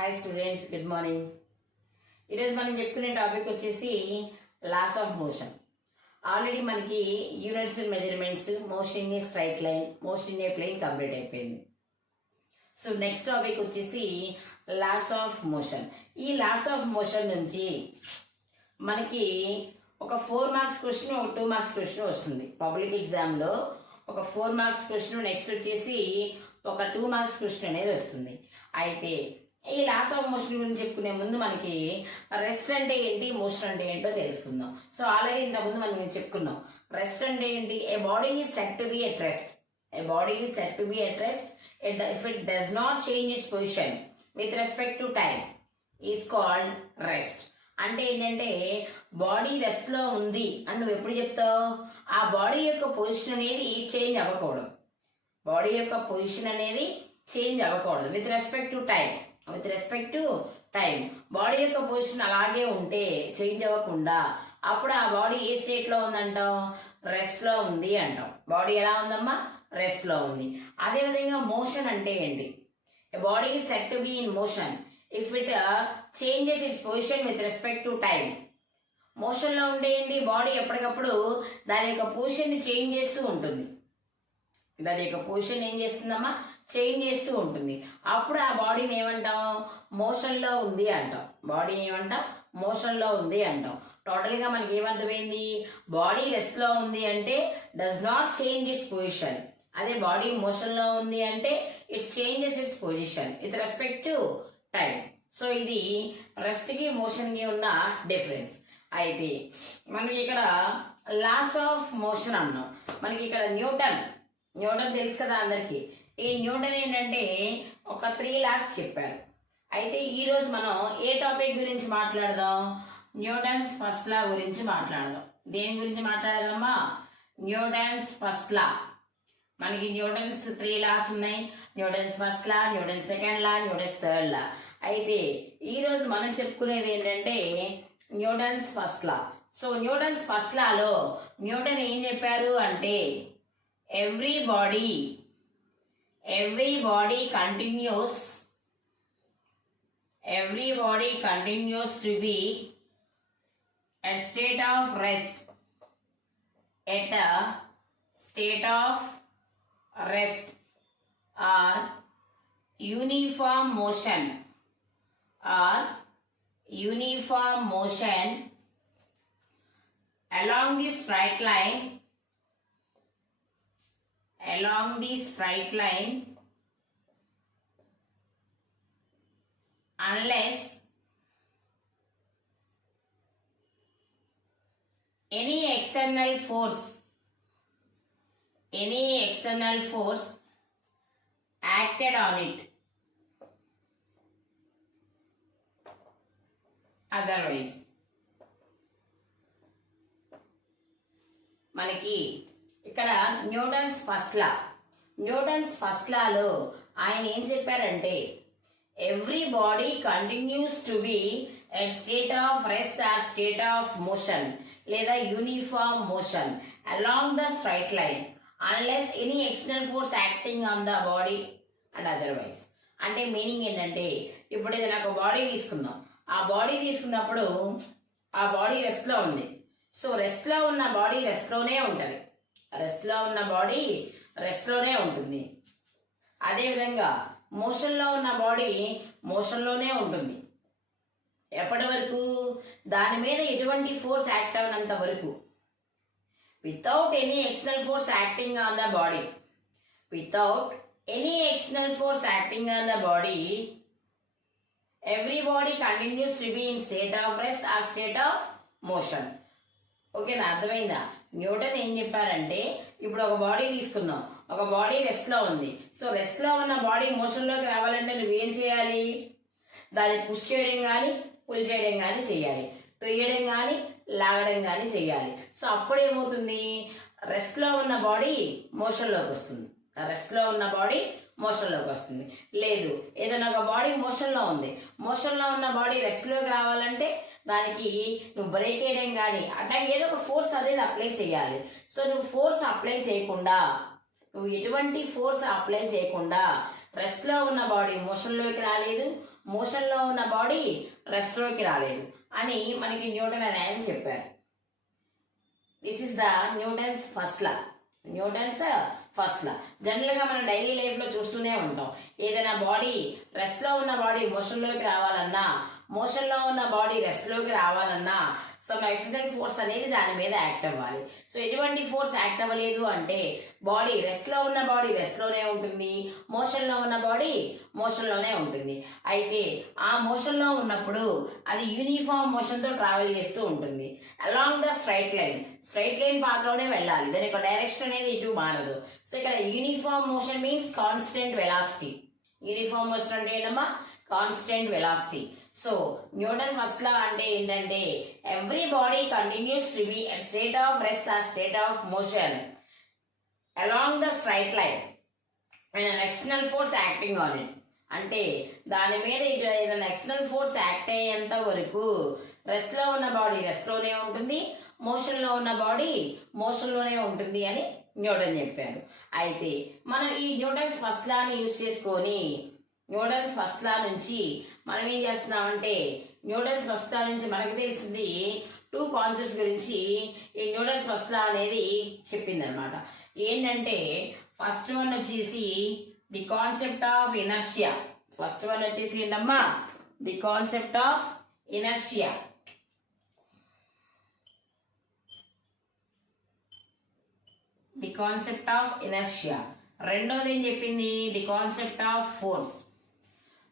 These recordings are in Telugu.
Hi students, good morning. ఈరోజు మనం చెప్పుకునే టాపిక్ వచ్చేసి లాస్ ఆఫ్ మోషన్. ఆల్రెడీ మనకి units, measurements, motion in a straight line, motion in a plane complete అయిపోయింది. సో నెక్స్ట్ టాపిక్ వచ్చేసి లాస్ ఆఫ్ మోషన్. ఈ లాస్ ఆఫ్ మోషన్ నుంచి మనకి ఒక 4 మార్క్స్ క్వశ్చన్, ఒక 2 మార్క్స్ క్వశ్చన్ వస్తుంది పబ్లిక్ ఎగ్జామ్లో. ఒక 4 మార్క్స్ క్వశ్చన్, నెక్స్ట్ వచ్చేసి ఒక 2 మార్క్స్ క్వశ్చన్ అనేది వస్తుంది. అయితే ఈ లాస్ ఆఫ్ మోషన్ గురించి చెప్పుకునే ముందు మనకి రెస్ట్ అంటే ఏంటి, మోషన్ అంటే ఏంటో తెలుసుకుందాం. సో ఆల్రెడీ ఇంతకుముందు మనం చెప్పుకున్నాం. రెస్ట్ అంటే ఏంటి? A body is set to be at rest. A body is set to be at rest if it does not change its position with respect to time is called rest. అంటే ఏంటంటే బాడీ రెస్ట్ లో ఉంది అని నువ్వు ఎప్పుడు చెప్తావు? ఆ బాడీ యొక్క పొజిషన్ అనేది చేంజ్ అవ్వకూడదు. బాడీ యొక్క పొజిషన్ అనేది చేంజ్ అవ్వకూడదు with respect to time. With respect to time body యొక్క పొజిషన్ అలాగే ఉంటే, చేంజ్ అవ్వకుండా, అప్పుడు ఆ బాడీ ఏ స్టేట్ లో ఉందంటాం? రెస్ట్ లో ఉంది అంటాం. బాడీ ఎలా ఉందమ్మా? రెస్ట్ లో ఉంది. అదేవిధంగా మోషన్ అంటే ఏంటి? Body is set to be in motion if it changes it's position with respect to time. Motion లో ఉండే ఏంటి? బాడీ ఎప్పటికప్పుడు దాని యొక్క పొజిషన్ ని చేంజ్ చేస్తూ ఉంటుంది. దాని యొక్క పొజిషన్ ఏం చేస్తుందమ్మా? చేంజ్ చేస్తూ ఉంటుంది. అప్పుడు ఆ బాడీని ఏమంటాం? మోషన్ లో ఉంది అంటాం. బాడీ ఏమంటాం? మోషన్ లో ఉంది అంటాం. టోటల్ గా మనకి ఏమర్థమైంది? బాడీ రెస్ట్ లో ఉంది అంటే does not change it's position. అదే బాడీ మోషన్ లో ఉంది అంటే it's changes it's position with respect to time. So ఇది రెస్ట్ కి మోషన్ కి ఉన్న డిఫరెన్స్. అయితే మనకి ఇక్కడ లాస్ ఆఫ్ మోషన్ అన్నాం. మనకి ఇక్కడ న్యూటన్ తెలుసు కదా అందరికి. ఈ న్యూటన్ ఏంటంటే ఒక 3 లాస్ చెప్పారు. అయితే ఈ రోజు మనం ఏ టాపిక్ గురించి మాట్లాడదాం? న్యూటన్స్ ఫస్ట్ లా గురించి మాట్లాడదాం. దేని గురించి మాట్లాడదామా? Newton's first law. మనకి న్యూటన్స్ 3 లాస్ ఉన్నాయి. Newton's first law, Newton's second law, Newton's third law. అయితే ఈ రోజు మనం చెప్పుకునేది ఏంటంటే Newton's first law. So Newton's first లాలో న్యూటన్ ఏం చెప్పారు అంటే every body continues to be at state of rest, at a state of rest or uniform motion along the straight line unless any external force acted on it. Otherwise మనకి ఇక్కడ న్యూటన్స్ ఫస్ట్ లాలో ఆయన ఏం చెప్పారంటే every body continues to be at state of rest or state of motion లేదా uniform motion along the straight line unless any external force acting on the body and otherwise. అంటే మీనింగ్ ఏంటంటే ఇప్పుడు ఏదైనా ఒక బాడీ తీసుకుందాం. ఆ బాడీ తీసుకున్నప్పుడు ఆ బాడీ రెస్ట్ లో ఉంది. సో రెస్ట్ లో ఉన్న బాడీ రెస్ట్ లోనే ఉంటుంది. అదేవిధంగా మోషన్ లో ఉన్న బాడీ మోషన్ లోనే ఉంటుంది. ఎప్పటి వరకు? దాని మీద ఎటువంటి ఫోర్స్ యాక్ట్ అవనంత వరకు. Without any external force acting on the body every body continues to be in state of rest or state of motion. ఓకేనా? అర్థమైందా? న్యూటన్ ఏం చెప్పారంటే ఇప్పుడు ఒక బాడీ తీసుకున్నాం. ఒక బాడీ రెస్ట్ లో ఉంది. సో రెస్ట్ లో ఉన్న బాడీ మోషన్ లోకి రావాలంటే నువ్వేం చేయాలి? దాన్ని పుష్ చేయడం కానీ పుల్ చేయడం కానీ చేయాలి. తొయ్యడం కానీ లాగడం కానీ చేయాలి. సో అప్పుడు ఏమవుతుంది? రెస్ట్ లో ఉన్న బాడీ మోషన్ లోకి వస్తుంది. లేదు, ఏదైనా ఒక బాడీ మోషన్ లో ఉంది. మోషన్ లో ఉన్న బాడీ రెస్ట్ లోకి రావాలంటే దానికి నువ్వు బ్రేక్ వేయడం కానీ అట్లా ఏదో ఒక ఫోర్స్ అనేది అప్లై చేయాలి. సో నువ్వు ఫోర్స్ అప్లై చేయకుండా, నువ్వు ఎటువంటి ఫోర్స్ అప్లై చేయకుండా రెస్ట్ లో ఉన్న బాడీ మోషన్ లోకి రాలేదు, మోషన్ లో ఉన్న బాడీ రెస్ట్ లోకి రాలేదు అని మనకి న్యూటన్ అనే ఆయన చెప్పారు. This is the Newton's first law. Newton's first law. General గా మనం డైలీ లైఫ్ లో చూస్తూనే ఉంటాం. ఏదైనా బాడీ రెస్ట్ లో ఉన్న బాడీ మోషన్ లోకి రావాలన్నా, మోషన్ లో ఉన్న బాడీ రెస్ట్ లోకి రావాలన్నా సమ్ ఎక్స్టర్నల్ ఫోర్స్ అనేది దాని మీద యాక్ట్ అవ్వాలి. సో ఎటువంటి ఫోర్స్ యాక్ట్ అవ్వలేదు అంటే బాడీ రెస్ట్ లో ఉన్న బాడీ రెస్ట్ లోనే ఉంటుంది, మోషన్ లో ఉన్న బాడీ మోషన్ లోనే ఉంటుంది. అయితే ఆ మోషన్ లో ఉన్నప్పుడు అది యూనిఫామ్ మోషన్ తో ట్రావెల్ చేస్తూ ఉంటుంది along the straight line. Straight line పాత్రలోనే వెళ్ళాలి, దాని యొక్క డైరెక్షన్ అనేది ఇటు మారదు. సో ఇక్కడ uniform motion means constant velocity. Uniform motion అంటే ఏంటమ్మా? Constant velocity. So Newton first law అంటే ఏంటంటే every body continues to be at state of rest or state of motion along the straight line and an external force acting on it. అంటే దాని మీద ఏదైనా ఎక్స్టర్నల్ ఫోర్స్ యాక్ట్ అయ్యేంత వరకు రెస్ట్ లో ఉన్న బాడీ రెస్ట్ లోనే ఉంటుంది, మోషన్ లో ఉన్న బాడీ మోషన్ లోనే ఉంటుంది అని న్యూటన్ చెప్పారు. అయితే మనం ఈ న్యూటన్స్ ఫస్ట్ లాని యూజ్ చేసుకొని న్యూటన్స్ ఫస్ట్ లా నుంచి మనం ఏం చేస్తున్నామంటే న్యూటన్స్ ఫస్ట్ లా నుంచి మనకు తెలిసింది 2 కాన్సెప్ట్స్ గురించి ఈ న్యూటన్స్ ఫస్ట్ లా అనేది చెప్పింది అనమాట. ఏంటంటే ఫస్ట్ వన్ వచ్చేసి the concept of inertia. First one వచ్చేసి ఏంటమ్మా? The concept of inertia. The concept of inertia. రెండోది ఏం చెప్పింది? The concept of force.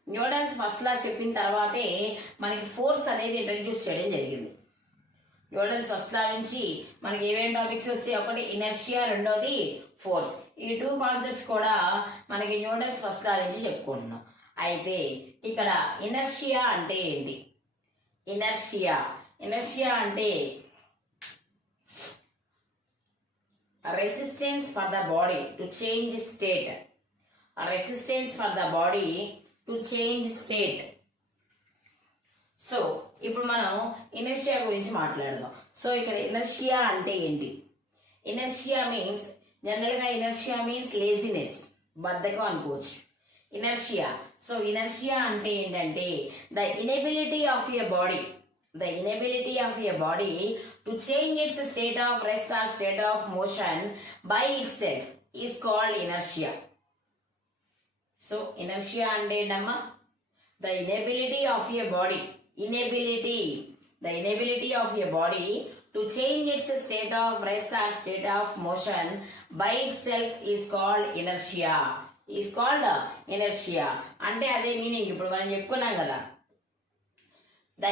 Newton's first law చెప్పిన తర్వాతే మనకి ఫోర్స్ అనేది ఇంట్రడ్యూస్ చేయడం జరిగింది. న్యూటన్స్ ఫస్ట్ లా నుంచి మనకి ఏమేమి టాపిక్స్ వచ్చాయి? ఒకటి ఇనర్షియా, రెండోది ఫోర్స్. ఈ 2 కాన్సెప్ట్స్ కూడా మనకి న్యూటన్స్ ఫస్ట్ లా నుంచి చెప్పుకుంటున్నాం. అయితే ఇక్కడ ఇనర్షియా అంటే ఏంటి? ఇనర్షియా అంటే resistance for the body to change state. Resistance for the body to change state. So ఇప్పుడు మనం ఇనర్షియా గురించి మాట్లాడదాం. సో ఇక్కడ ఇనర్షియా అంటే ఏంటి? ఇనర్షియా మీన్స్ జనరల్ గా ఇనర్షియా మీన్స్ లేజినెస్, బద్ధకం అనుకోవచ్చు. ఇనర్షియా. సో ఇనర్షియా అంటే ఏంటంటే the inability of a body, the inability of a body to change its state of rest or state of motion by itself is called inertia. So inertia అంటే ఏంటమ్మా? The inability of a body, the inability of a body to change its state of rest or state of motion by itself is called inertia. అంటే అదే మీనింగ్ ఇప్పుడు మనం చెప్పుకున్నాం కదా. ద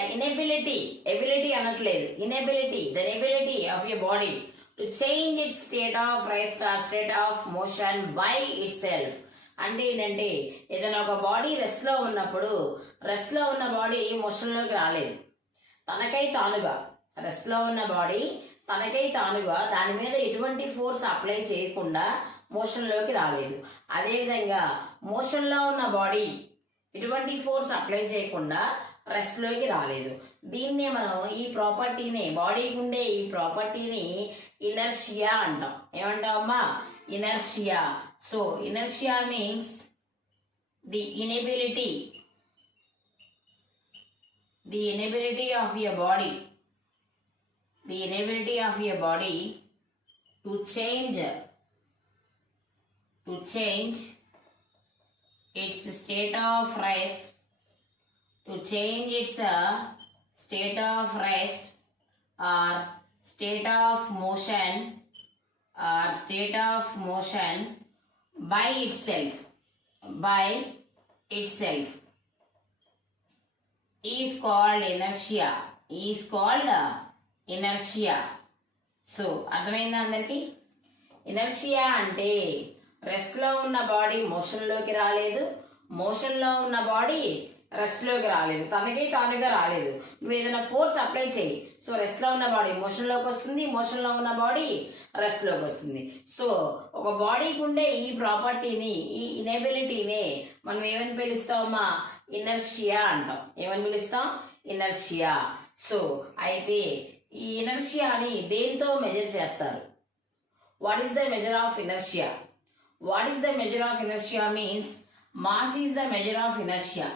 ఎబిలిటీ అనట్లేదు, the inability of a body to change its state of rest or state of motion by itself. అంటే ఏంటంటే ఏదైనా ఒక బాడీ రెస్ట్ లో ఉన్నప్పుడు రెస్ట్ లో ఉన్న బాడీ మోషన్ లోకి రాలేదు, తనకై తానుగా రెస్ట్ లో ఉన్న బాడీ తనకై తానుగా దాని మీద ఎటువంటి ఫోర్స్ అప్లై చేయకుండా మోషన్ లోకి రాలేదు. అదేవిధంగా మోషన్ లో ఉన్న బాడీ ఎటువంటి ఫోర్స్ అప్లై చేయకుండా రెస్ట్ లోకి రాలేదు. దీన్నే మనం ఈ ప్రాపర్టీని, బాడీకి ఉండే ఈ ప్రాపర్టీని ఇనర్షియా అంటాం. ఏమంటామమ్మా? Inertia. So inertia means the inability of a body to change its state of rest, or state of motion by itself is called inertia. So అర్థమైందా అందరికి? ఇనర్షియా అంటే రెస్ట్ లో ఉన్న బాడీ మోషన్ లోకి రాలేదు, మోషన్ లో ఉన్న బాడీ రెస్ట్ లోకి రాలేదు, తనకి తానుగా రాలేదు. నువ్వు ఏదైనా ఫోర్స్ అప్లై చేయి, సో రెస్ట్ లో ఉన్న బాడీ మోషన్ లోకి వస్తుంది, మోషన్ లో ఉన్న బాడీ రెస్ట్ లోకి వస్తుంది. సో ఒక బాడీకి ఉండే ఈ ప్రాపర్టీని, ఈ ఇనబిలిటీని మనం ఏమని పిలుస్తామా? ఇనర్షియా అంటాం. ఏమని పిలుస్తాం? ఇనర్షియా. సో అయితే ఈ ఇనర్షియాని దేంతో మెజర్ చేస్తారు? What is the measure of inertia? Means mass is the measure of inertia.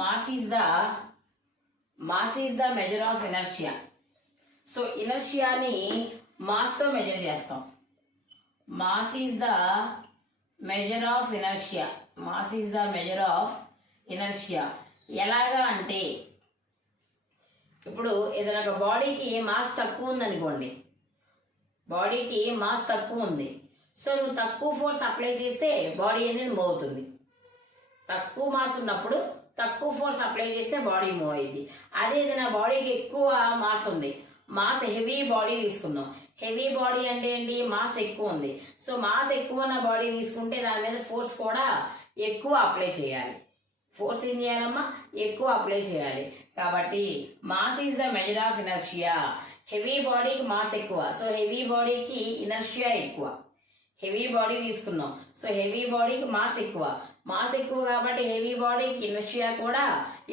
Mass is the measure of inertia. So ఇనర్షియాని మాస్తో మెజర్ చేస్తాం. Mass is the measure of inertia. Mass is the measure of inertia. ఎలాగా అంటే ఇప్పుడు ఏదైనా ఒక బాడీకి మాస్ తక్కువ ఉందనుకోండి, బాడీకి మాస్ తక్కువ ఉంది, సో నువ్వు తక్కువ ఫోర్స్ అప్లై చేస్తే బాడీ అనేది మూవ్ అవుతుంది. తక్కువ మాస్ ఉన్నప్పుడు తక్కువ ఫోర్స్ అప్లై చేస్తే బాడీ మూవ్ అయ్యింది. అదే ఏదైనా బాడీకి ఎక్కువ మాస్ ఉంది, మాస్ హెవీ బాడీ తీసుకుందాం. హెవీ బాడీ అంటే ఏంటి, మాస్ ఎక్కువ ఉంది. సో మాస్ ఎక్కువ ఉన్న బాడీ తీసుకుంటే దాని మీద ఫోర్స్ కూడా ఎక్కువ అప్లై చేయాలి. ఫోర్స్ ఏం చేయాలమ్మా, ఎక్కువ అప్లై చేయాలి. కాబట్టి mass is the measure of inertia. Heavy బాడీకి మాస్ ఎక్కువ, సో హెవీ బాడీకి ఇనర్షియా ఎక్కువ. హెవీ బాడీ తీసుకున్నాం, సో హెవీ బాడీకి మాస్ ఎక్కువ. మాస్ ఎక్కువ కాబట్టి హెవీ బాడీకి ఇనర్షియా కూడా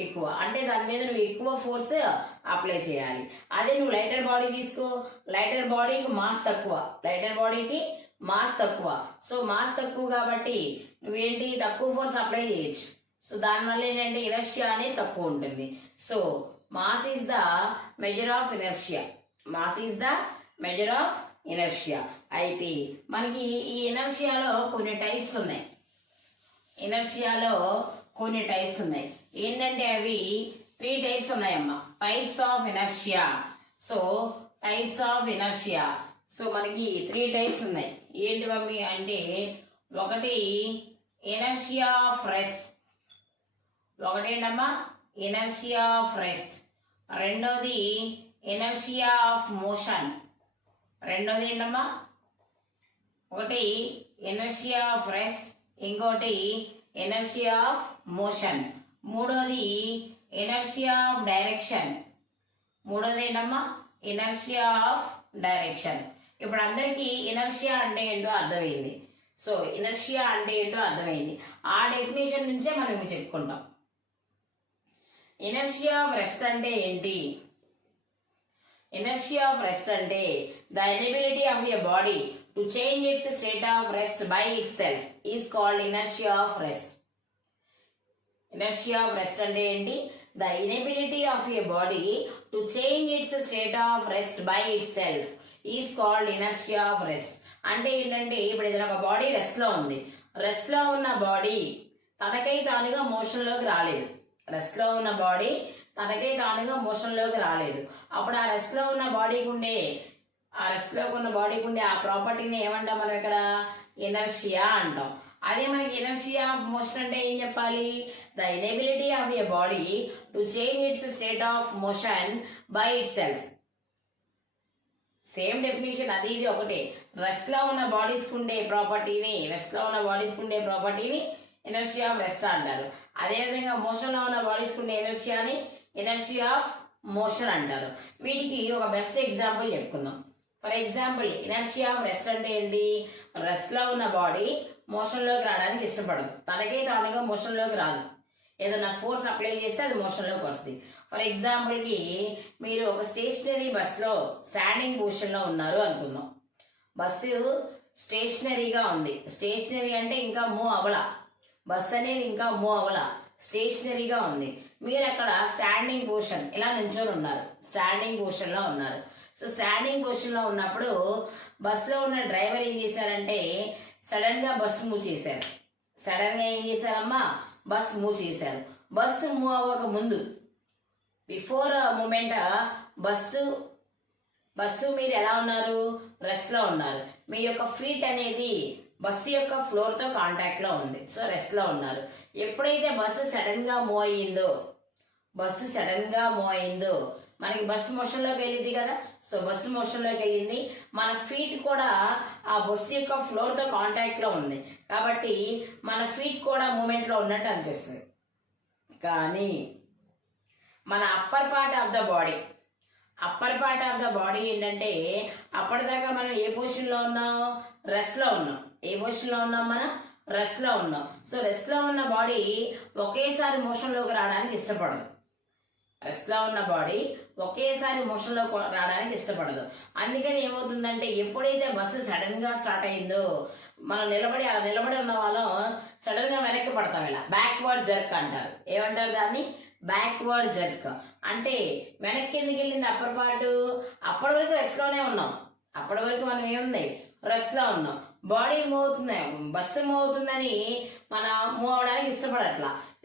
ఎక్కువ. అంటే దాని మీద నువ్వు ఎక్కువ ఫోర్స్ అప్లై చేయాలి. అదే నువ్వు లైటర్ బాడీ తీసుకో, లైటర్ బాడీకి మాస్ తక్కువ, లైటర్ బాడీకి మాస్ తక్కువ. సో మాస్ తక్కువ కాబట్టి నువ్వేంటి తక్కువ ఫోర్స్ అప్లై చేయొచ్చు. సో దానివల్ల ఏంటంటే ఇనర్షియా అనేది తక్కువ ఉంటుంది. So mass is the measure of inertia. Mass is the measure of inertia. అయితే మనకి ఈ ఇనర్షియాలో కొన్ని టైప్స్ ఉన్నాయి. ఇనర్షియాలో కొన్ని టైప్స్ ఉన్నాయి. ఏంటంటే అవి 3 టైప్స్ ఉన్నాయమ్మా. Types of inertia. So types of inertia. So మనకి 3 టైప్స్ ఉన్నాయి. ఏంటి మమ్మీ అంటే, ఒకటి ఇనర్షియా ఆఫ్ రెస్ట్. ఒకటేంటమ్మా, ఇనర్షియా ఆఫ్ రెస్ట్. రెండోది ఇనర్షియా ఆఫ్ మోషన్. రెండోది ఏంటమ్మా, ఒకటి ఇనర్షియా ఆఫ్ రెస్ట్, ఇంకోటి ఇనర్షియా ఆఫ్ మోషన్. మూడోది ఇనర్షియా ఆఫ్ డైరెక్షన్. మూడోది ఏంటమ్మా, ఇనర్షియా ఆఫ్ డైరెక్షన్. ఇప్పుడు అందరికీ ఇనర్షియా అంటే ఏంటో అర్థమైంది. సో ఇనర్షియా అంటే ఏంటో అర్థమైంది. ఆ డెఫినేషన్ నుంచే మనం ఇవి చెప్పుకుంటాం. ఇనర్షియా ఆఫ్ రెస్ట్ అంటే ఏంటి? ఇనర్షియా ఆఫ్ రెస్ట్ అంటే the inability of a body to change its state of rest by it self is called inertia of rest. Inertia of rest అంటే ఏంటి? The inability of a body to change its state of rest by it self is called inertia of rest. అంటే ఏంటంటే ఇప్పుడు ఏదైనా ఒక బాడీ రెస్ట్ లో ఉంది, రెస్ట్ లో ఉన్న బాడీ తనకై తానుగా మోషన్ లోకి రాలేదు. రెస్ట్ లో ఉన్న బాడీ తనకై తానుగా మోషన్ లోకి రాలేదు. అప్పుడు ఆ రెస్ట్ లో ఉన్న బాడీకి ఉండే ఆ ప్రాపర్టీని ఏమంటాం మనం ఇక్కడ? ఇనర్షియా అంటాం. అదే మనకి ఇనర్షియా ఆఫ్ మోషన్ అంటే ఏం చెప్పాలి? The inability of a body to change its state of motion by it self. Same definition, అది ఇది ఒకటే. రెస్ట్ లో ఉన్న బాడీస్ ఉండే ప్రాపర్టీని ఇనర్షియా ఆఫ్ రెస్ట్ అంటారు. అదేవిధంగా మోషన్ లో ఉన్న బాడీస్ ఉండే ఇనర్షియాని ఇనర్షియా ఆఫ్ మోషన్ అంటారు. వీటికి ఒక బెస్ట్ ఎగ్జాంపుల్ చెప్పుకుందాం. For example, inertia of rest అంటే ఏంటి? రెస్ట్ లో ఉన్న బాడీ మోషన్ లోకి రావడానికి ఇష్టపడదు, తనకే తానుగా మోషన్ లోకి రాదు. ఏదైనా ఫోర్స్ అప్లై చేస్తే అది మోషన్ లోకి వస్తుంది. ఫర్ ఎగ్జాంపుల్ కి మీరు ఒక స్టేషనరీ బస్ లో స్టాండింగ్ పొజిషన్ లో ఉన్నారు అనుకుందాం. బస్సు స్టేషనరీగా ఉంది. స్టేషనరీ అంటే ఇంకా మూవ్ అవ్వలా, బస్ అనేది ఇంకా మూవ్ అవ్వలా, స్టేషనరీగా ఉంది. మీరు అక్కడ స్టాండింగ్ పొజిషన్ ఇలా నిల్చొని ఉన్నారు, స్టాండింగ్ పొజిషన్ లో ఉన్నారు. సో స్టాండింగ్ పొజిషన్ లో ఉన్నప్పుడు బస్సులో ఉన్న డ్రైవర్ ఏం చేశారంటే సడన్ గా బస్సు మూవ్ చేశారు. సడన్ గా ఏం చేశారమ్మా? బస్ మూవ్ చేశారు. బస్సు మూవ్ అవ్వక ముందు, బిఫోర్ మూమెంట్, బస్సు మీరు ఎలా ఉన్నారు? రెస్ట్ లో ఉన్నారు. మీ యొక్క ఫీట్ అనేది బస్సు యొక్క ఫ్లోర్ తో కాంటాక్ట్ లో ఉంది. సో రెస్ట్ లో ఉన్నారు. ఎప్పుడైతే బస్సు సడన్ గా మూవ్ అయిందో మనకి బస్సు మోషన్ లోకి వెళ్ళింది కదా. సో బస్సు మోషన్ లోకి వెళ్ళింది, మన ఫీట్ కూడా ఆ బస్సు యొక్క ఫ్లోర్ తో కాంటాక్ట్ లో ఉంది కాబట్టి మన ఫీట్ కూడా మూమెంట్ లో ఉన్నట్టు అనిపిస్తుంది. కానీ మన upper part of the body ఏంటంటే అప్పటిదాకా మనం ఏ పొజిషన్ లో ఉన్నాం? రెస్ట్ లో ఉన్నాం. ఏ పొజిషన్ లో ఉన్నాం? మనం రెస్ట్ లో ఉన్నాం. సో రెస్ట్ లో ఉన్న బాడీ ఒకేసారి మోషన్ లోకి రావడానికి ఇష్టపడదు. రెస్ట్ లో ఉన్న బాడీ ఒకేసారి మోషన్ లో రావడానికి ఇష్టపడదు. అందుకని ఏమవుతుందంటే ఎప్పుడైతే బస్సు సడన్ గా స్టార్ట్ అయిందో మనం నిలబడి ఉన్న వాళ్ళం సడన్ గా వెనక్కి పడతాం, ఇలా బ్యాక్వర్డ్ జర్క్ అంటారు. ఏమంటారు దాన్ని? Backward jerk. అంటే వెనక్కి ఎందుకు వెళ్ళింది అప్పర్ పార్ట్? అప్పటి వరకు రెస్ట్ లోనే ఉన్నాం, అప్పటి వరకు మనం ఏముంది, రెస్ట్ లో ఉన్నాం. బాడీ మూవ్ అవుతుంది, బస్సు మూవ్ అవుతుందని మనం మూవ్ అవడానికి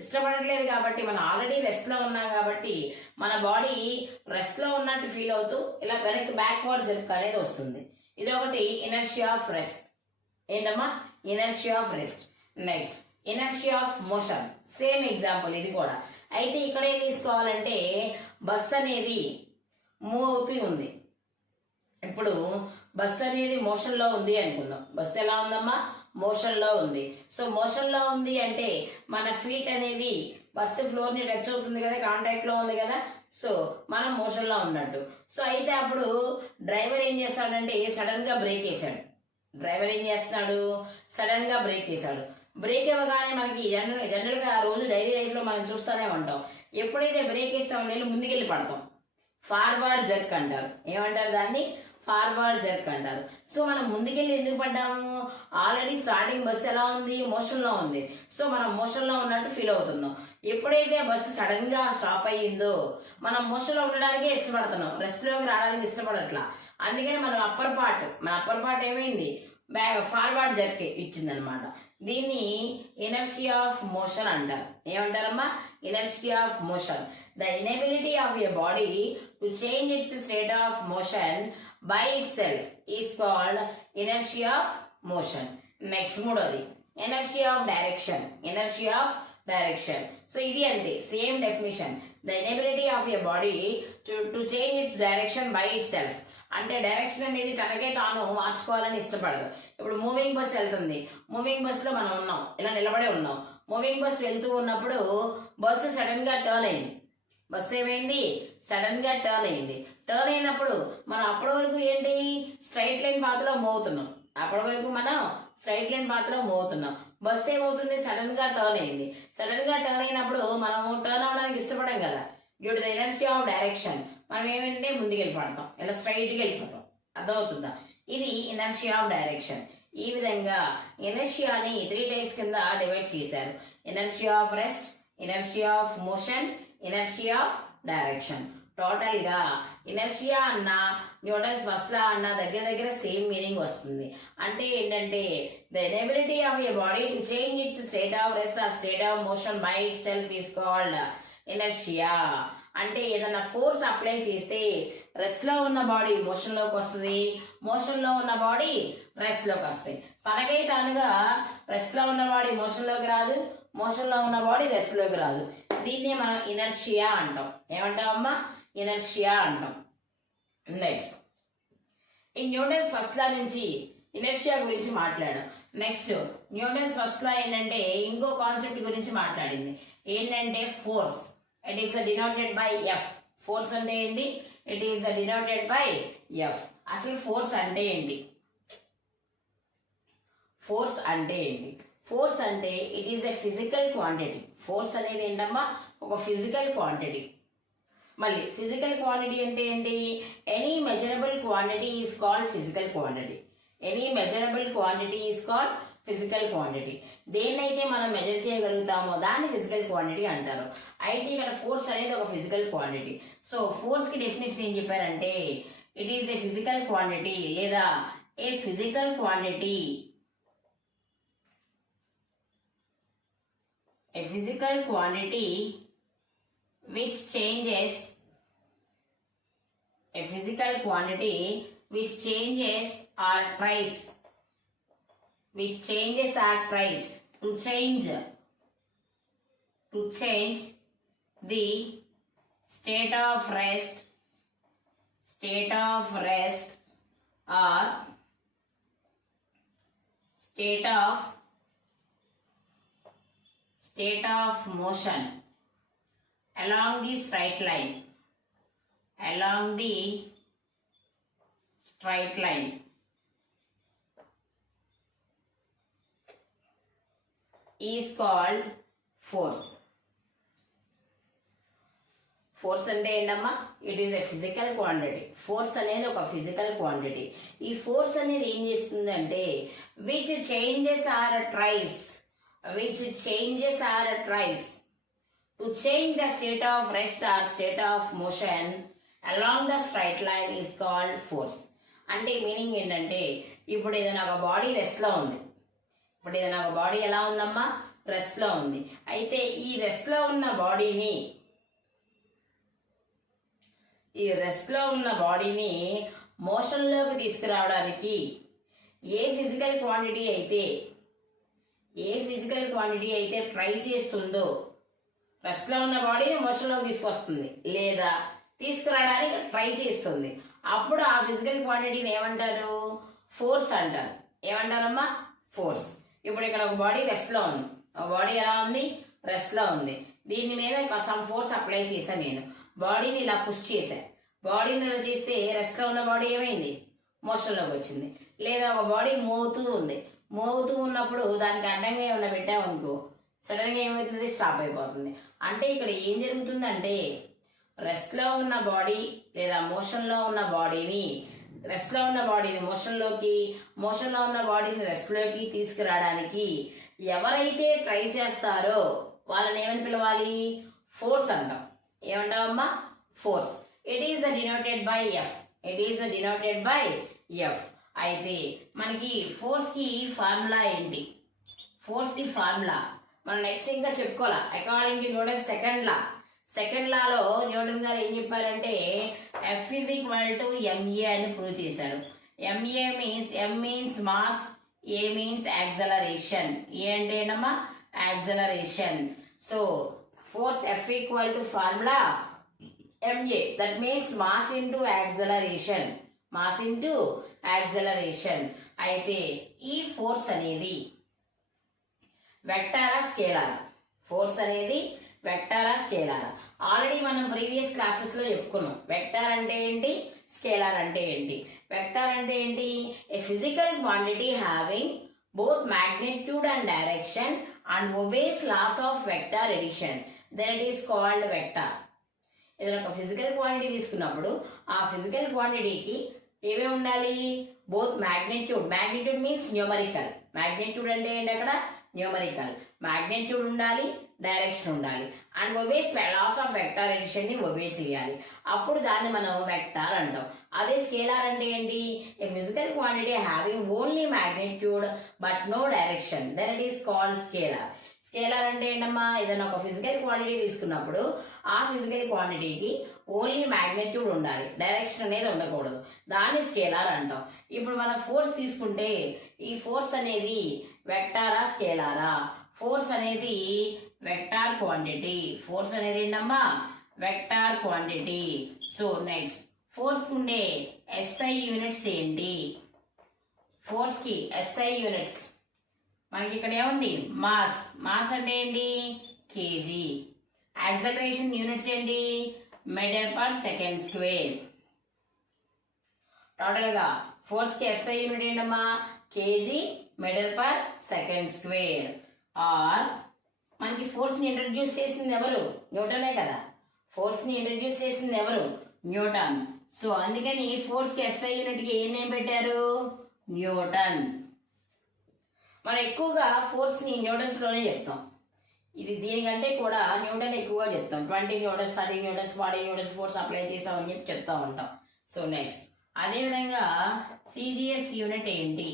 ఇష్టపడట్లేదు కాబట్టి మనం ఆల్రెడీ రెస్ట్ లో ఉన్నాం కాబట్టి మన బాడీ రెస్ట్ లో ఉన్నట్టు ఫీల్ అవుతూ ఇలా వెనక్కి బ్యాక్వర్డ్ జర్క్ అనేది వస్తుంది. ఇది ఒకటి ఇనర్షియా ఆఫ్ రెస్ట్. ఏంటమ్మా? Inertia of rest. Next inertia of motion. Same example ఇది కూడా. అయితే ఇక్కడ ఏం తీసుకోవాలంటే బస్ అనేది మూవ్ అవుతూ ఉంది. ఇప్పుడు బస్ అనేది మోషన్ లో ఉంది అనుకుందాం. బస్సు ఎలా ఉందమ్మా? మోషన్ లో ఉంది. సో మోషన్ లో ఉంది అంటే మన ఫీట్ అనేది బస్సు ఫ్లోర్ ని టచ్ అవుతుంది కదా, కాంటాక్ట్ లో ఉంది కదా. సో మనం మోషన్ లో ఉన్నట్టు. సో అయితే అప్పుడు డ్రైవర్ ఏం చేస్తాడంటే సడన్ గా బ్రేక్ వేసాడు. సడన్ గా బ్రేక్ వేసాడు. బ్రేక్ ఇవ్వగానే మనకి జనరల్ గా రోజు డైలీ లైఫ్ లో మనం చూస్తూనే ఉంటాం. ఎప్పుడైతే బ్రేక్ వేస్తామో నేను ముందుకెళ్ళి పడతాం. ఫార్వర్డ్ జర్క్ అంటారు. ఏమంటారు దాన్ని? ఫార్వర్డ్ జర్క్ అంటారు. సో మనం ముందుకెళ్ళి ఎందుకు పడ్డాము? ఆల్రెడీ స్టార్టింగ్ బస్సు ఎలా ఉంది? మోషన్ లో ఉంది. సో మనం మోషన్ లో ఉన్నట్టు ఫీల్ అవుతున్నాం. ఎప్పుడైతే బస్సు సడన్ గా స్టాప్ అయ్యిందో మనం మోషన్ లో ఉండడానికే ఇష్టపడుతున్నాం, రెస్ట్ లోకి రావడానికి ఇష్టపడట్లా. అందుకని మన అప్పర్ పార్ట్ ఏమైంది? ఫార్వర్డ్ జర్క్ ఇచ్చిందనమాట. దీన్ని ఇనర్షియా ఆఫ్ మోషన్ అంటారు. ఏమంటారమ్మా? Inertia of motion. The inability of a body to change its state of motion by itself is called inertia of motion. Next మూడోది ఇనర్షియా ఆఫ్ డైరెక్షన్. సో ఇది అంతే, same definition. The inability of a body to change its direction by itself. అంటే డైరెక్షన్ అనేది తనకే తాను మార్చుకోవాలని ఇష్టపడదు. ఇప్పుడు మూవింగ్ బస్ వెళ్తుంది, మూవింగ్ బస్ లో మనం ఉన్నాం, ఇలా నిలబడే ఉన్నాం. మూవింగ్ బస్ వెళ్తూ ఉన్నప్పుడు బస్సు సడన్ గా టర్న్ అయింది. బస్సు ఏమైంది? సడన్ గా టర్న్ అయింది. టర్న్ అయినప్పుడు మనం అప్పటి వరకు ఏంటి? స్ట్రైట్ లైన్ పాత్రలో మూవ్ అవుతున్నాం. బస్సు ఏమవుతుంది? సడన్ గా టర్న్ అయింది. సడన్ గా టర్న్ అయినప్పుడు మనం టర్న్ అవడానికి ఇష్టపడం కదా, due to the inertia of direction. మనం ఏమంటే ముందుకు వెళ్ళిపోతాం, ఇలా స్ట్రైట్ గా వెళ్ళిపోతాం. అర్థమవుతుందా? ఇది ఇనర్షియా ఆఫ్ డైరెక్షన్. ఈ విధంగా ఇనర్షియాని 3 టైప్స్ కింద డివైడ్ చేశారు. Inertia of rest, inertia of motion, inertia of direction. Total గా ఇనర్షియా అన్న న్యూటన్స్ ఫస్ట్ లా అన్న దగ్గర సేమ్ మీనింగ్ వస్తుంది. అంటే ఏంటంటే the inability of a body to change its state of rest or state of motion by itself is called inertia. అంటే ఏదైనా ఫోర్స్ అప్లై చేస్తే రెస్ట్ లో ఉన్న బాడీ మోషన్ లోకి వస్తుంది, మోషన్ లో ఉన్న బాడీ రెస్ట్ లోకి వస్తాయి. తనకై తానుగా రెస్ట్ లో ఉన్న బాడీ మోషన్ లోకి రాదు, మోషన్ లో ఉన్న బాడీ రెస్ట్ లోకి రాదు. దీన్నే మనం ఇనర్షియా అంటాం. ఏమంటామమ్మా? ఇనర్షియా అంటాం. నెక్స్ట్ ఈ న్యూటన్స్ ఫస్ట్ లా నుంచి ఇనర్షియా గురించి మాట్లాడాం. నెక్స్ట్ న్యూటన్స్ ఫస్ట్ లా ఏంటంటే ఇంకో కాన్సెప్ట్ గురించి మాట్లాడింది. ఏంటంటే force. It is denoted by F. Force అంటే ఏంటి? It is denoted by F. అసలు ఫోర్స్ అంటే ఏంటి? ఫోర్స్ అంటే it is a physical quantity. Force అనేది ఏంటమ్మా? ఒక ఫిజికల్ క్వాంటిటీ. మళ్ళీ ఫిజికల్ క్వాంటిటీ అంటే ఏంటి? Any measurable quantity is called physical quantity. Physical quantity. దేన్నైతే మనం మెజర్ చేయగలుగుతామో దాన్ని ఫిజికల్ క్వాంటిటీ అంటారు. అయితే ఇక్కడ ఫోర్స్ అనేది ఒక ఫిజికల్ క్వాంటిటీ. సో ఫోర్స్ కి డెఫినేషన్ ఏం చెప్పారంటే it is a physical quantity లేదా a physical quantity which changes or tries to change the state of rest or state of motion along the straight line is called force. Force అంటే ఏంటమ్మా, it is a physical quantity. Force అనేది ఒక ఫిజికల్ క్వాంటిటీ. ఈ ఫోర్స్ అనేది ఏం చేస్తుందంటే which changes or tries to change the state of rest or state of motion along the straight line is called force. అంటే మీనింగ్ ఏంటంటే ఇప్పుడు ఏదైనా ఒక బాడీ రెస్ట్లో ఉంది. ఇప్పుడు ఏదైనా ఒక బాడీ ఎలా ఉందమ్మా, రెస్ట్లో ఉంది. అయితే ఈ రెస్ట్లో ఉన్న బాడీని మోషన్లోకి తీసుకురావడానికి ఏ ఫిజికల్ క్వాంటిటీ అయితే ట్రై చేస్తుందో, రెస్ట్లో ఉన్న బాడీని మోషన్లోకి తీసుకొస్తుంది లేదా తీసుకురావడానికి ట్రై చేస్తుంది, అప్పుడు ఆ ఫిజికల్ క్వాంటిటీని ఏమంటారు, ఫోర్స్ అంటారు. ఏమంటారమ్మా, ఫోర్స్. ఇప్పుడు ఇక్కడ ఒక బాడీ రెస్ట్లో ఉంది. ఒక బాడీ ఎలా ఉంది, రెస్ట్లో ఉంది. దీని మీద సమ్ ఫోర్స్ అప్లై చేశాను నేను. బాడీని ఇలా పుష్ చేశాను. బాడీని ఇలా చేస్తే రెస్ట్లో ఉన్న బాడీ ఏమైంది, మోషన్లోకి వచ్చింది. లేదా ఒక బాడీ మోగుతూ ఉన్నప్పుడు దానికి అడ్డంగా ఏమన్నా పెట్టామనుకో, సడన్గా ఏమవుతుంది, స్టాప్ అయిపోతుంది. అంటే ఇక్కడ ఏం జరుగుతుందంటే రెస్ట్లో ఉన్న బాడీ లేదా మోషన్లో ఉన్న బాడీని మోషన్లో ఉన్న బాడీని రెస్ట్లోకి తీసుకురావడానికి ఎవరైతే ట్రై చేస్తారో వాళ్ళని ఏమని పిలవాలి, ఫోర్స్ అంటాం. ఏమంటావమ్మా, force. It is denoted by F. అయితే మనకి ఫోర్స్ కి ఫార్ములా ఏంటి, మనం నెక్స్ట్ ఇంకా చెప్పుకోవాలా. అకార్డింగ్ టు న్యూటన్ సెకండ్ లాలో న్యూటన్ గారు ఏం చెప్పారంటే F is equal to ma అని ప్రూవ్ చేశారు. ma means m means mass, a means acceleration. A అంటే ఏంటమ్మా, acceleration. So force F equal to formula ma, that means mass into acceleration. అయితే ఈ ఫోర్స్ అనేది వెక్టారా స్కేలారా? ఆల్రెడీ మనం ప్రీవియస్ క్లాసెస్ లో చెప్పుకున్నాం. వెక్టార్ అంటే ఏంటి, స్కేలార్ అంటే ఏంటి. వెక్టార్ అంటే ఏంటి, a physical quantity having both magnitude and direction and obeys laws of vector addition, that is called vector. ఏదైనా ఒక ఫిజికల్ క్వాంటిటీ తీసుకున్నప్పుడు ఆ ఫిజికల్ క్వాంటిటీకి ఏమేమి ఉండాలి, both magnitude means numerical. Magnitude అంటే ఏంటి, అక్కడ న్యూమరికల్. మ్యాగ్నిట్యూడ్ ఉండాలి, డైరెక్షన్ ఉండాలి. And obeys laws of vector addition ని ఒబే చేయాలి. అప్పుడు దాన్ని మనం వెక్టార్ అంటాం. అదే స్కేలార్ అంటే ఏంటి, a physical quantity having only magnitude but no direction, that it is called scalar. Scalar అంటే ఏంటమ్మా, ఏదైనా ఒక ఫిజికల్ క్వాంటిటీ తీసుకున్నప్పుడు ఆ ఫిజికల్ క్వాంటిటీకి ఓన్లీ మ్యాగ్నిట్యూడ్ ఉండాలి, డైరెక్షన్ అనేది ఉండకూడదు, దాన్ని స్కేలార్ అంటాం. ఇప్పుడు మనం ఫోర్స్ తీసుకుంటే ఈ ఫోర్స్ అనేది వెక్టారా స్కేలారా? ఫోర్స్ అనేది వెక్టార్ క్వాంటిటీ. ఫోర్స్ అనేది ఏంటమ్మా, vector quantity. So next force ఉండే SI యూనిట్స్ ఏంటి? ఫోర్స్ కి SI యూనిట్స్ మనకి ఇక్కడ ఏముంది, మాస్ అంటే ఏంటి, కేజీ. యాక్సలరేషన్ యూనిట్స్ ఏంటి, metre per second square. Total గా ఫోర్స్ కి SI యూనిట్ ఏంటమ్మా, KG metre per second square. Or మనకి ఫోర్స్ ని ఇంట్రడ్యూస్ చేసింది ఎవరు, న్యూటనే కదా. ఫోర్స్ ని ఇంట్రడ్యూస్ చేసింది ఎవరు, న్యూటన్. సో అందుకని ఫోర్స్ కి SI యూనిట్ కి ఏ నేమ్ పెట్టారు, న్యూటన్. మనం ఎక్కువగా ఫోర్స్ ని న్యూటన్స్ లోనే చెప్తాం. ఇది దీనికంటే కూడా న్యూటన్ ఎక్కువగా చెప్తాం. 20 newtons, 30 newtons, 40 newtons force apply చేసామని చెప్పి చెప్తా ఉంటాం. సో నెక్స్ట్ అదేవిధంగా CGS యూనిట్ ఏంటి,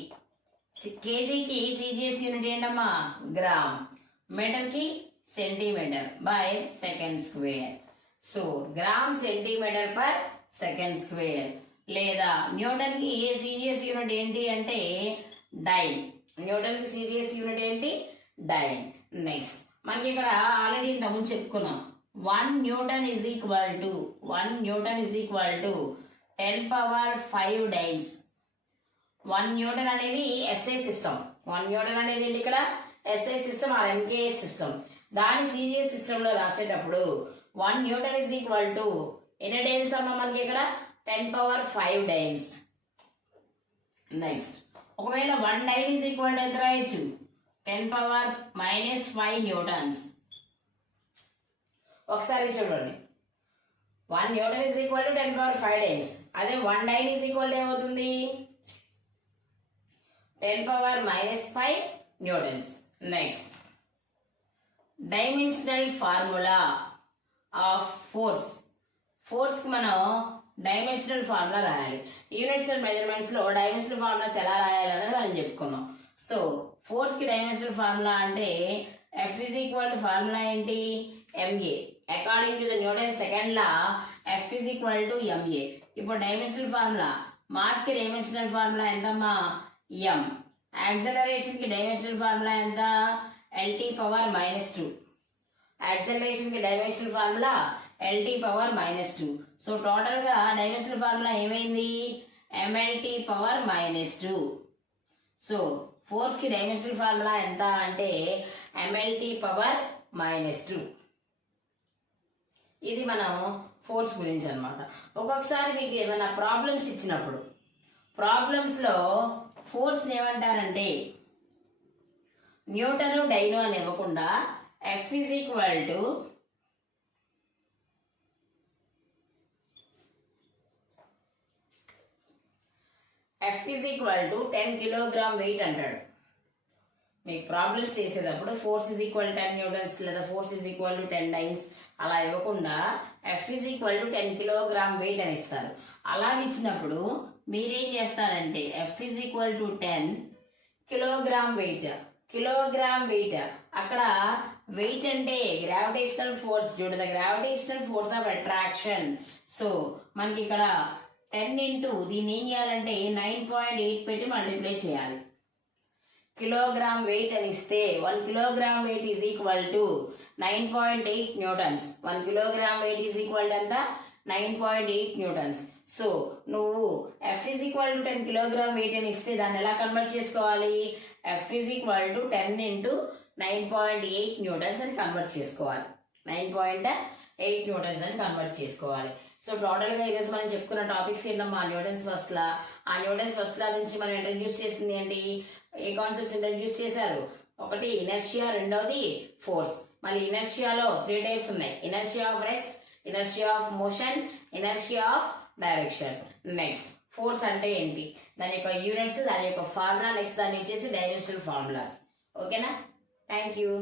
కేజీకి CGS యూనిట్ ఏంటమ్మా, గ్రామ్. మీటర్ కి centimetre by second square. So gram centimetre per second square. లేదా న్యూటన్ కి CGS యూనిట్ ఏంటి అంటే డైన్. న్యూటన్ కి CGS యూనిట్ ఏంటి, డైన్. నెక్స్ట్ మనకి ఇక్కడ ఆల్రెడీ ఇంతకుముందు చెప్పుకున్నాం, 1 newton is equal to 10⁵ dynes. 1 newton అనేది SI సిస్టమ్. 1 న్యూటన్ అనేది ఏంటి, ఇక్కడ SI system or MKS system. దాని CGS సిస్టమ్ లో రాసేటప్పుడు 1 న్యూటన్ ఈజ్ ఈక్వల్ టు ఎన్ని డైన్స్ అమ్మా, మనకి ఇక్కడ 10⁵ డైన్స్. నెక్స్ట్ ఒకవేళ 1 డైన్ ఈజ్ ఈక్వల్ టు ఎంత రాయొచ్చు, 10⁻⁻5 న్యూటన్స్. ఒకసారి చూడండి, 1 newton is equal to 10 power 5 dynes. అదే 1 డైన్ ఈజ్ ఈక్వల్ టు ఏమవుతుంది 10 power -5 newtons. Next dimensional formula of ఫోర్స్కి మనం డైమెన్షనల్ ఫార్ములా రాయాలి. యూనిట్స్ అండ్ మెజర్మెంట్స్లో డైమెన్షనల్ ఫార్ములాస్ ఎలా రాయాలనేది మనం చెప్పుకున్నాం. సో ఫోర్స్కి డైమెన్షనల్ ఫార్ములా అంటే F is equal to formula ఏంటి MA. According to the Newton second law F is equal to MA. ఇప్పుడు డైమెన్షనల్ ఫార్ములా మాస్కి డైమెన్షనల్ ఫార్ములా ఎంతమ్మా M. యాక్సలరేషన్కి డైమెన్షనల్ ఫార్ములా ఎంత LT పవర్ -2. యాక్సలరేషన్కి dimensional formula LT power -2. So టోటల్గా డైమెన్షనల్ ఫార్ములా ఏమైంది MLT పవర్ -2. సో ఫోర్స్కి డైమెన్షనల్ ఫార్ములా ఎంత అంటే MLT పవర్ -2. ఇది మనం ఫోర్స్ గురించి అనమాట. ఒక్కొక్కసారి మీకు ఏమైనా ప్రాబ్లమ్స్ ఇచ్చినప్పుడు ప్రాబ్లమ్స్లో ఫోర్స్ని ఏమంటారంటే న్యూటను డైనో అని ఇవ్వకుండా F is equal to F is equal to 10 kilogram wait అంటాడు. మీకు ప్రాబ్లమ్స్ చేసేటప్పుడు ఫోర్స్ ఈజ్ ఈక్వల్ 10 న్యూటన్స్ లేదా force is equal to 10 dynes అలా ఇవ్వకుండా F is equal to 10 kilogram weight అని ఇస్తారు. అలా ఇచ్చినప్పుడు మీరేం చేస్తారంటే F is equal to 10 kilogram wait అక్కడ వెయిట్ అంటే gravitational force due to the gravitational force of attraction. So మనకి ఇక్కడ 10 ఇంటూ దీన్ని ఏం చేయాలంటే 9.8 పెట్టి మల్టిప్లై చేయాలి. కిలోగ్రామ్ వెయిట్ అని ఇస్తే 1 kilogram weight is equal to 9.8 newtons. 1 kilogram weight is equal to ఎంత 9.8 న్యూటన్స్. సో నువ్వు F is equal to 10 kilogram weight అని ఇస్తే దాన్ని ఎలా కన్వర్ట్ చేసుకోవాలి F is equal to 10 into 9.8 newtons అని కన్వర్ట్ చేసుకోవాలి. 9.8 న్యూటన్స్ అని కన్వర్ట్ చేసుకోవాలి. సో టోటల్గా ఈరోజు మనం చెప్పుకున్న టాపిక్స్ ఏంటమ్మా న్యూటన్స్ ఫస్ట్ లా. ఆ న్యూటన్స్ ఫస్ట్ లా నుంచి మనం ఇంట్రడ్యూస్ చేసింది ఏంటి ఏ కాన్సెప్ట్స్ ఇంట్రడ్యూస్ చేశారు ఒకటి ఇనర్షియా రెండవది ఫోర్స్. మళ్ళీ ఇనర్షియాలో 3 టైప్స్ ఉన్నాయి inertia of rest inertia of motion inertia of direction. Next force అంటే ఏంటి దాని యొక్క యూనిట్స్ దాని యొక్క ఫార్ములా నెక్స్ట్ దాన్ని వచ్చేసి డైమెన్షనల్ ఫార్ములాస్. ఓకేనా థ్యాంక్ యూ.